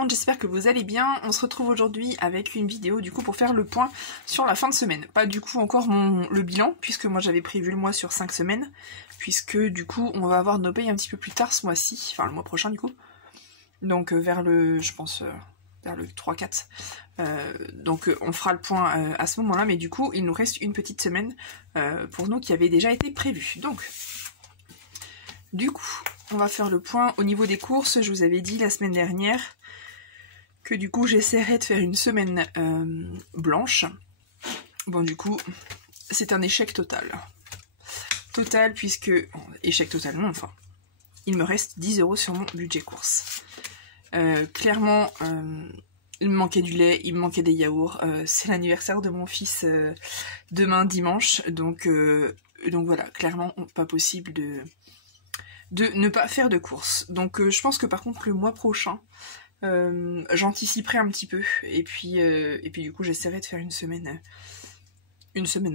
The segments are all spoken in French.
monde, j'espère que vous allez bien. On se retrouve aujourd'hui avec une vidéo du coup pour faire le point sur la fin de semaine. Pas du coup encore le bilan, puisque moi j'avais prévu le mois sur 5 semaines, puisque du coup on va avoir nos payes un petit peu plus tard ce mois-ci, enfin le mois prochain du coup. Donc vers le, je pense, vers le 3-4. Donc on fera le point à ce moment-là, mais du coup il nous reste une petite semaine pour nous qui avait déjà été prévue. Donc, du coup, on va faire le point au niveau des courses. Je vous avais dit la semaine dernière que du coup j'essaierais de faire une semaine blanche. Bon du coup, c'est un échec total. Total puisque... échec total non, enfin. Il me reste 10 € sur mon budget course. Clairement, il me manquait du lait, il me manquait des yaourts. C'est l'anniversaire de mon fils demain dimanche. Donc voilà, clairement pas possible de ne pas faire de courses. Donc je pense que par contre le mois prochain, j'anticiperai un petit peu. Et puis du coup j'essaierai de faire une semaine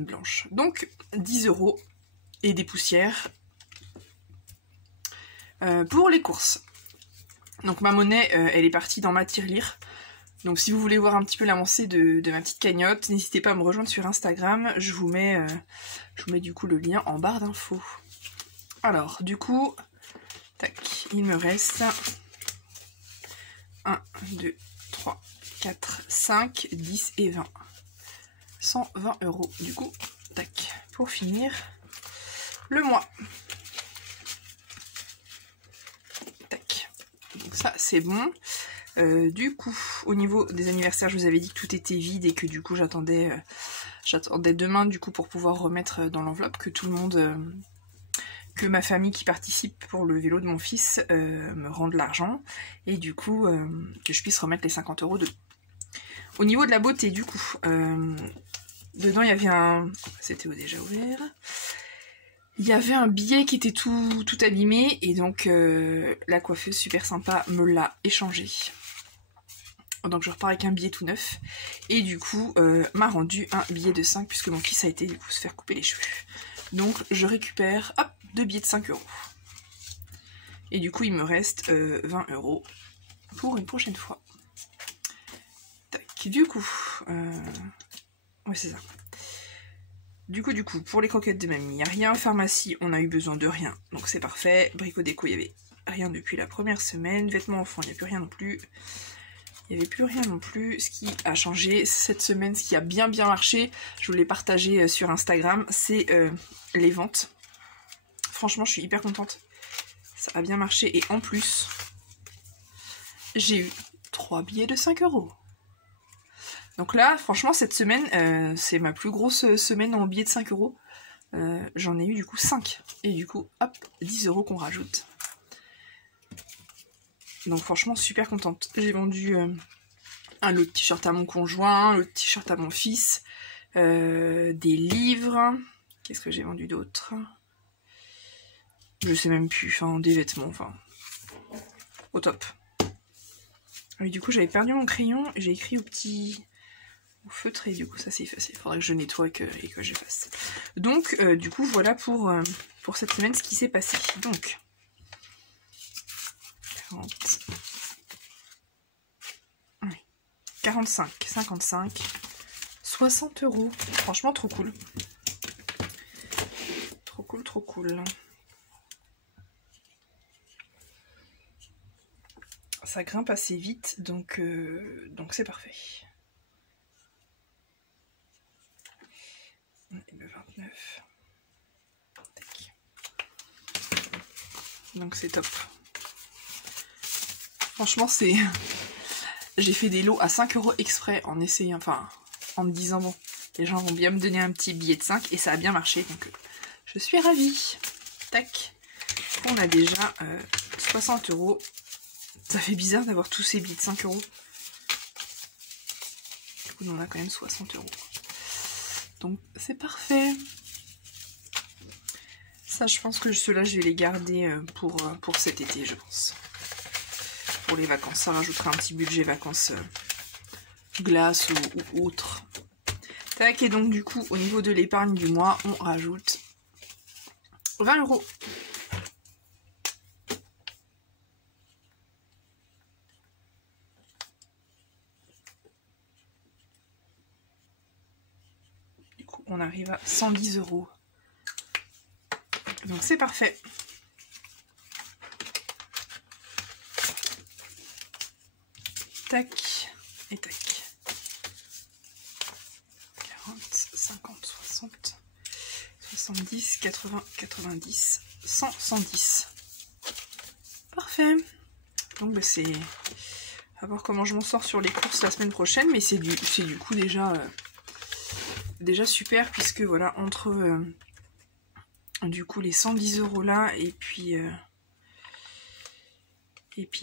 blanche. Donc 10 € et des poussières pour les courses. Donc ma monnaie, elle est partie dans ma tirelire. Donc si vous voulez voir un petit peu l'avancée de ma petite cagnotte, n'hésitez pas à me rejoindre sur Instagram. Je vous mets du coup le lien en barre d'infos. Alors du coup, tac, il me reste 1, 2, 3, 4, 5, 10 et 20. 120 € du coup, tac, pour finir le mois. Tac, donc ça c'est bon. Du coup, au niveau des anniversaires, je vous avais dit que tout était vide et que du coup j'attendais demain du coup pour pouvoir remettre dans l'enveloppe, que tout le monde, que ma famille qui participe pour le vélo de mon fils me rende l'argent et du coup que je puisse remettre les 50 € de. Au niveau de la beauté du coup, dedans il y avait un... C'était déjà ouvert. Il y avait un billet qui était tout abîmé et donc la coiffeuse super sympa me l'a échangé. Donc je repars avec un billet tout neuf et du coup m'a rendu un billet de 5 puisque mon fils a été du coup se faire couper les cheveux. Donc je récupère hop 2 billets de 5 €. Et du coup il me reste 20 € pour une prochaine fois. Tac, du coup ouais c'est ça. Du coup, pour les croquettes de mamie, il n'y a rien. Pharmacie, on a eu besoin de rien, donc c'est parfait. Brico déco, il n'y avait rien depuis la première semaine. Vêtements enfants, il n'y a plus rien non plus. Il n'y avait plus rien non plus. Ce qui a changé cette semaine, ce qui a bien marché, je vous l'ai partagé sur Instagram, c'est les ventes. Franchement, je suis hyper contente. Ça a bien marché et en plus, j'ai eu 3 billets de 5 €. Donc là, franchement, cette semaine, c'est ma plus grosse semaine en billets de 5 €. J'en ai eu du coup 5. Et du coup, hop, 10 € qu'on rajoute. Donc franchement, super contente. J'ai vendu un lot de t-shirt à mon conjoint, un lot de t-shirt à mon fils, des livres. Qu'est-ce que j'ai vendu d'autre? Je sais même plus, enfin, des vêtements, enfin, au top. Et du coup, j'avais perdu mon crayon, j'ai écrit au feutre et du coup ça c'est effacé. Il faudrait que je nettoie et que j'efface. Donc du coup voilà pour cette semaine ce qui s'est passé. Donc 40, 45, 55, 60 €. Franchement trop cool. Trop cool, trop cool. Ça grimpe assez vite donc c'est parfait. Et le 29. Tac. Donc c'est top. Franchement c'est... J'ai fait des lots à 5 € exprès en essayant, enfin en me disant bon, les gens vont bien me donner un petit billet de 5 et ça a bien marché donc je suis ravie. Tac. On a déjà 60 €. Ça fait bizarre d'avoir tous ces billets de 5 €. Du coup on a quand même 60 €. Donc c'est parfait. Ça je pense que ceux-là je vais les garder pour cet été je pense. Pour les vacances, ça rajoutera un petit budget vacances glace ou autre. Tac, et donc du coup au niveau de l'épargne du mois, on rajoute 20 €. on arrive à 110 €. Donc c'est parfait. Tac et tac. 40, 50, 60, 70, 80, 90, 100, 110. Parfait. Donc bah, c'est à voir comment je m'en sors sur les courses la semaine prochaine, mais c'est du coup déjà super, puisque voilà, entre du coup les 110 € là et puis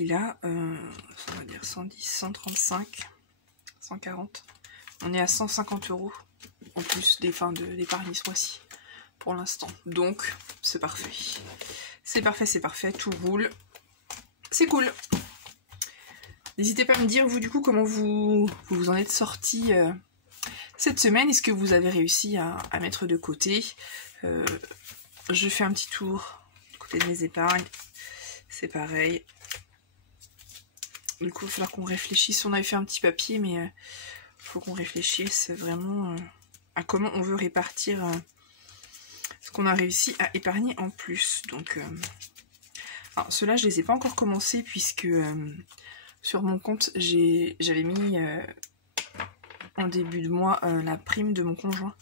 là on va dire 110, 135, 140, on est à 150 € en plus d'épargne ce mois-ci pour l'instant, donc c'est parfait, c'est parfait, c'est parfait, tout roule, c'est cool. N'hésitez pas à me dire vous du coup comment vous en êtes sortis cette semaine. Est-ce que vous avez réussi à mettre de côté? Je fais un petit tour du côté de mes épargnes. C'est pareil. Du coup, il va falloir qu'on réfléchisse. On avait fait un petit papier, mais il faut qu'on réfléchisse vraiment à comment on veut répartir ce qu'on a réussi à épargner en plus. Donc, alors, ceux-là, je les ai pas encore commencés puisque sur mon compte, j'avais mis en début de mois la prime de mon conjoint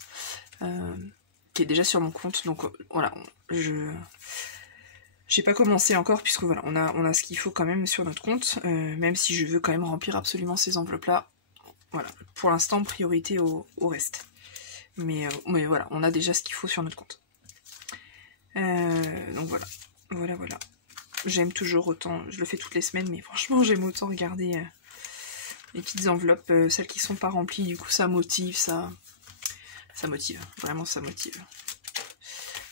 qui est déjà sur mon compte. Donc voilà, j'ai pas commencé encore puisque voilà, on a ce qu'il faut quand même sur notre compte, même si je veux quand même remplir absolument ces enveloppes-là. Voilà, pour l'instant, priorité au reste. Mais voilà, on a déjà ce qu'il faut sur notre compte. Donc voilà. J'aime toujours autant, je le fais toutes les semaines, mais franchement j'aime autant regarder les petites enveloppes, celles qui sont pas remplies, du coup ça motive, ça motive, vraiment ça motive.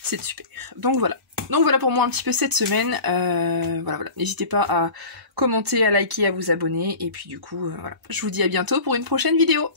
C'est super. Donc voilà pour moi un petit peu cette semaine. Voilà. N'hésitez pas à commenter, à liker, à vous abonner, et puis du coup voilà, je vous dis à bientôt pour une prochaine vidéo.